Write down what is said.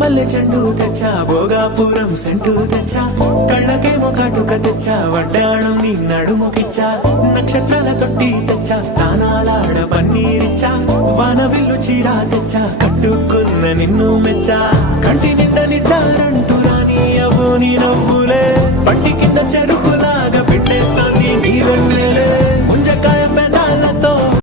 మల్లె చెండు తెచ్చా భోగాపురం సెంటు తెచ్చా కళ్ళకేమో కాటుక తెచ్చా వడ్డాణం నీ నడుముకిచ్చా నక్షత్రాల తొట్టి తెచ్చా తానాలాడ పన్నీరిచ్చా వానవిల్లు చీరా తెచ్చా కట్టుకున్న నిన్ను మెచ్చా కంటి నింద నిద్దారంటూ రాని అవు నీ నవ్వులే పట్టి కింద చెరుకులాగా పెట్టేస్తాంది నీ వెన్నెల